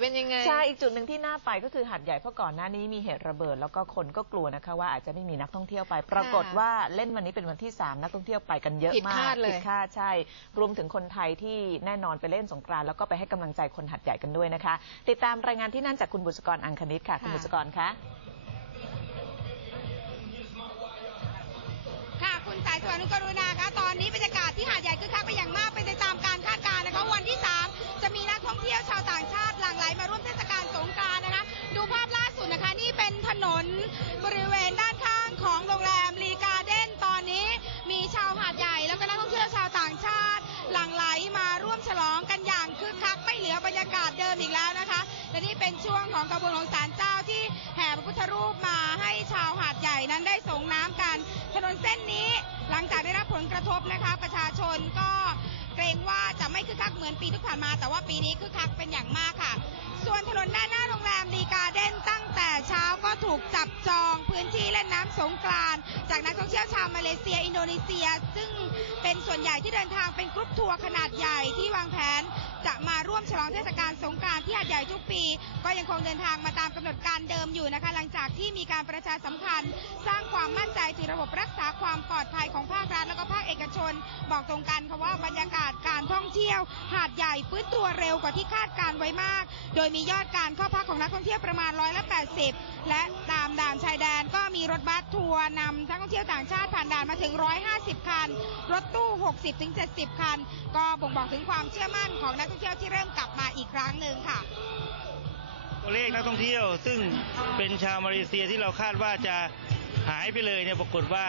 เป็นยังไง ใช่อีกจุดหนึ่งที่น่าไปก็คือหัดใหญ่เพราะก่อนหน้านี้มีเหตุระเบิด แล้วก็คนก็กลัวนะคะว่าอาจจะไม่มีนักท่องเที่ยวไป ปรากฏว่าเล่นวันนี้เป็นวันที่ 3 นักท่องเที่ยวไปกันเยอะผิดมากคาดเลย ผิดคาดใช่ รวมถึงคนไทยที่แน่นอนไปเล่นสงกรานต์แล้วก็ไปให้กำลังใจคนหัดใหญ่กันด้วยนะคะ ติดตามรายงานที่นั่นจากคุณบุษกรอังคณิตค่ะคุณบุษกรคะ ค่ะ คุณสายสวรรณกรุณา ของกระบวนของศาลเจ้าที่แห่พระพุทธรูปมาให้ชาวหาดใหญ่นั้นได้ส่งน้ำกัน ถนนเส้นนี้หลังจากได้รับผลกระทบนะคะ ประชาชนก็เกรงว่าจะไม่คึกคักเหมือนปีที่ผ่านมา แต่ว่าปีนี้คึกคักเป็นอย่างมากค่ะ ส่วนถนนด้านหน้าโรงแรมดีการ์เด้นตั้งแต่เช้าก็ถูกจับจองพื้นที่เล่นน้ำสงกรานจากนักท่องเที่ยวชาวมาเลเซีย อินโดนีเซีย ซึ่งเป็นส่วนใหญ่ที่เดินทางเป็นกรุ๊ปทัวร์ขนาดใหญ่ที่วางแผน จะมาร่วมฉลองเทศกาลสงกานต์ที่หาดใหญ่ทุกปี ก็ยังคงเดินทางมาตามกำหนดการเดิมอยู่นะคะ หลังจากที่มีการประชาสัมพันธ์ สร้างความมั่นใจถึงระบบรักษาความปลอดภัยของภาครัฐและก็ภาคเอกชน บอกตรงกันค่ะว่าบรรยากาศการท่องเที่ยว หาดใหญ่ฟื้นตัวเร็วกว่าที่คาดการไว้มาก โดยมียอดการเข้าพักของนักท่องเที่ยวประมาณร้อยละ80และตามด่านางชาติผ่านด่านมาถึง 150 คัน รถตู้ 60-70 คัน ก็บ่งบอกถึงความเชื่อมั่นของนักท่องเที่ยวที่เริ่มกลับมาอีกครั้งหนึ่งค่ะตัวเลขนักท่องเที่ยว ซึ่งเป็นชาวมาเลเซียที่เราคาดว่าจะ หายไปเลยเนี่ยปรากฏว่า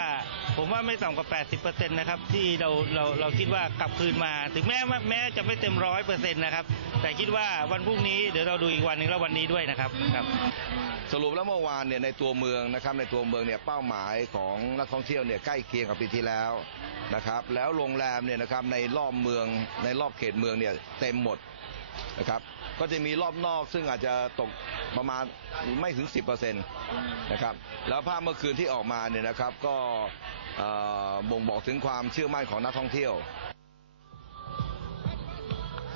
ผมว่าไม่ต่ำกว่า 80%นะครับที่เราเราเราคิดว่ากลับคืนมา ถึงแม้ว่าแม้จะไม่เต็มร้อยเปอร์เซ็นต์นะครับ แต่คิดว่าวันพรุ่งนี้เดี๋ยวเราดูอีกวันหนึ่งแล้ววันนี้ด้วยนะครับครับสรุปแล้วเมื่อวานเนี่ยในตัวเมืองนะครับในตัวเมืองเนี่ยเป้าหมายของนักท่องเที่ยวเนี่ยใกล้เคียงกับปีที่แล้วนะครับ แล้วโรงแรมเนี่ยนะครับในรอบเมืองในรอบเขตเมืองเนี่ยเต็มหมดนะครับ ก็จะมีรอบนอกซึ่งอาจจะตกประมาณไม่ถึง 10%นะครับแล้วภาพเมื่อคืนที่ออกมาเนี่ยนะครับก็บ่งบอกถึงความเชื่อมั่นของนักท่องเที่ยว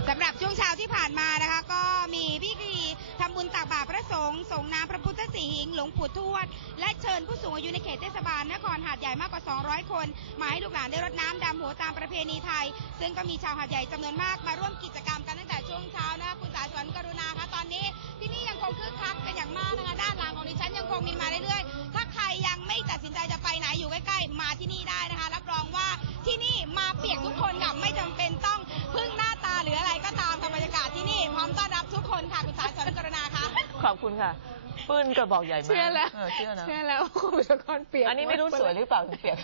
สำหรับช่วงเช้าที่ผ่านมานะคะ ก็มีพิธีทำบุญตักบาตรพระสงฆ์ส่งน้ำพระพุทธสีหิงหลวงปู่ทวด และเชิญผู้สูงอายุในเขตเทศบาลนครหาดใหญ่มากกว่า 200 คน มาให้ลูกหลานได้รดน้ำ ตามประเพณีไทย ซึ่งก็มีชาวหาดใหญ่จำนวนมากมาร่วมกิจกรรมกันตั้งแต่ช่วงเช้านะคะคุณสายสวนกรุณาคะตอนนี้ที่นี่ยังคงคึกคักกันอย่างมากนะคะด้านหลังของดิฉันยังคงมีมาเรื่อยๆ ถ้าใครยังไม่ตัดสินใจจะไปไหนอยู่ใกล้ๆมาที่นี่ได้นะคะรับรองว่าที่นี่มาเปียกทุกคนค่ะไม่จำเป็นต้องพึ่งหน้าตาหรืออะไรก็ตามค่ะบรรยากาศที่นี่พร้อมต้อนรับทุกคนค่ะคุณสายสวนกรุณาค่ะขอบคุณค่ะปืนกระบอกใหญ่มากเชื่อแล้วเออเชื่อนะเชื่อแล้วว่าคุณบุษกรเปลี่ยนอันนี้ไม่รู้สวยหรือเปล่าถึงเปียก